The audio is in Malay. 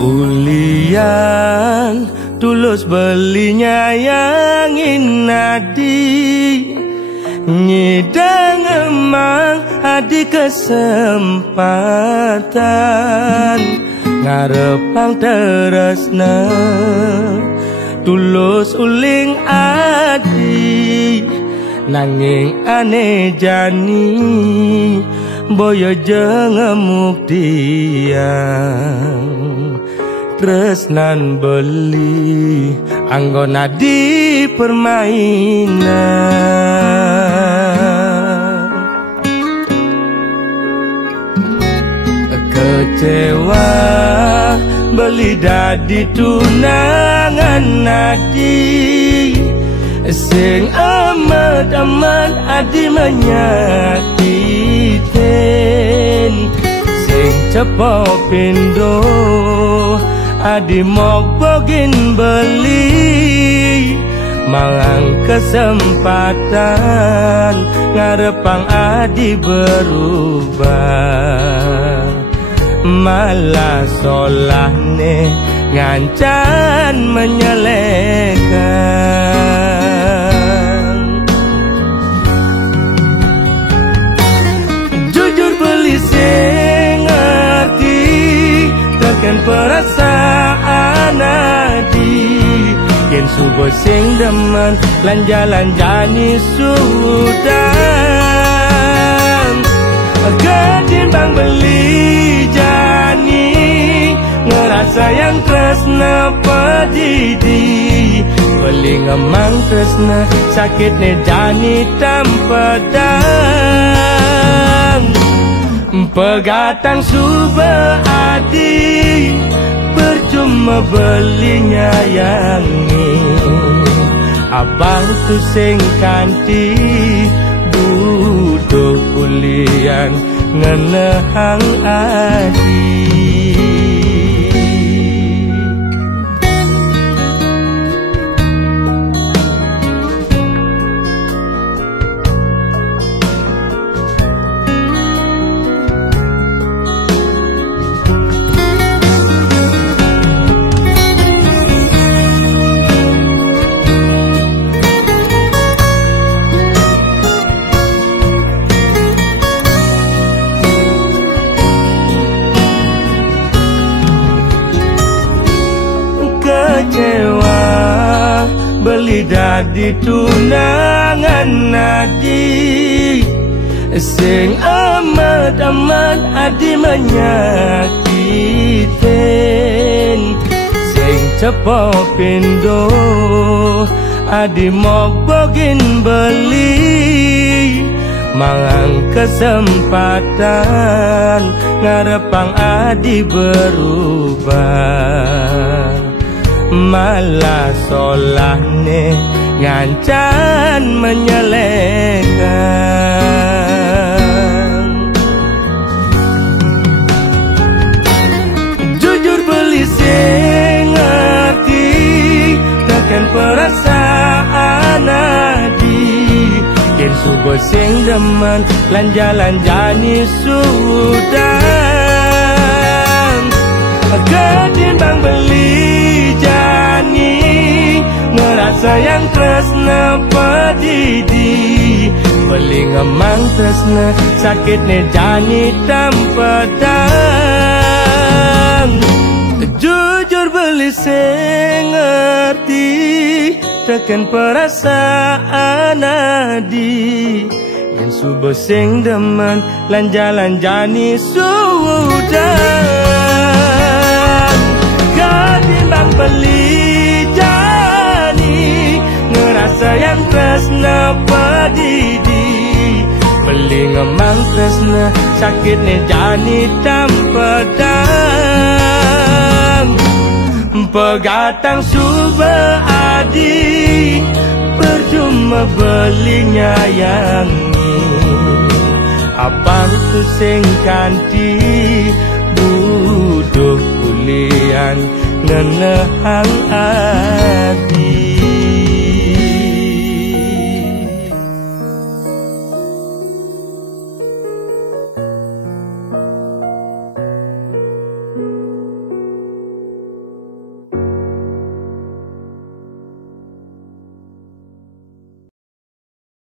Ulian tulus belinya yang inadi nyidang emang adi kesempatan ngarepang teresna tulus uling adi nanging aneh jani boyo jengemuk diang tresnan beli anggona di permainan kecewa beli dadi tunangan nadi sing amat-amat adi menyakitin sing cepo pindo adi mok bogin beli mangang kesempatan ngarepang adi berubah malah solahne ngancan menyelekan jujur beli sing ngerti tekan perasaan adi yen subuh sing demen lan jalan-jani sudan ketimbang beli jani ngerasa yang tresna pedidi beli ngemang tresna sakitnya jani tanpa dan pegatang suba adi percuma belinya yang abang tu sing kanti duduk kulian ngenehang adi kecewa beli dadi tunangan nadi sing amat-amat adi menyakitin sing cepo pindo adi mok bogin beli mangang kesempatan ngarepang adi berubah malah solahne ngancan menyelekan jujur beli sing ngerti tekan perasaan adi yen subuh sing demen lan jalan-jani sudan ketimbang beli jani ngerasa yang tresna pedidi beli ngemang tresna sakitnya jani tanpa dan jujur beli sing ngerti tekan perasaan adi yang subuh sing demen lan jalan-jani sudan ketimbang beli jani ngerasa yang tresna pedidi beli ngemang tresna sakitnya jani tanpa dan pegatang suba adi percuma belinya yang abang tu sing kanti duduk kulian ngenehang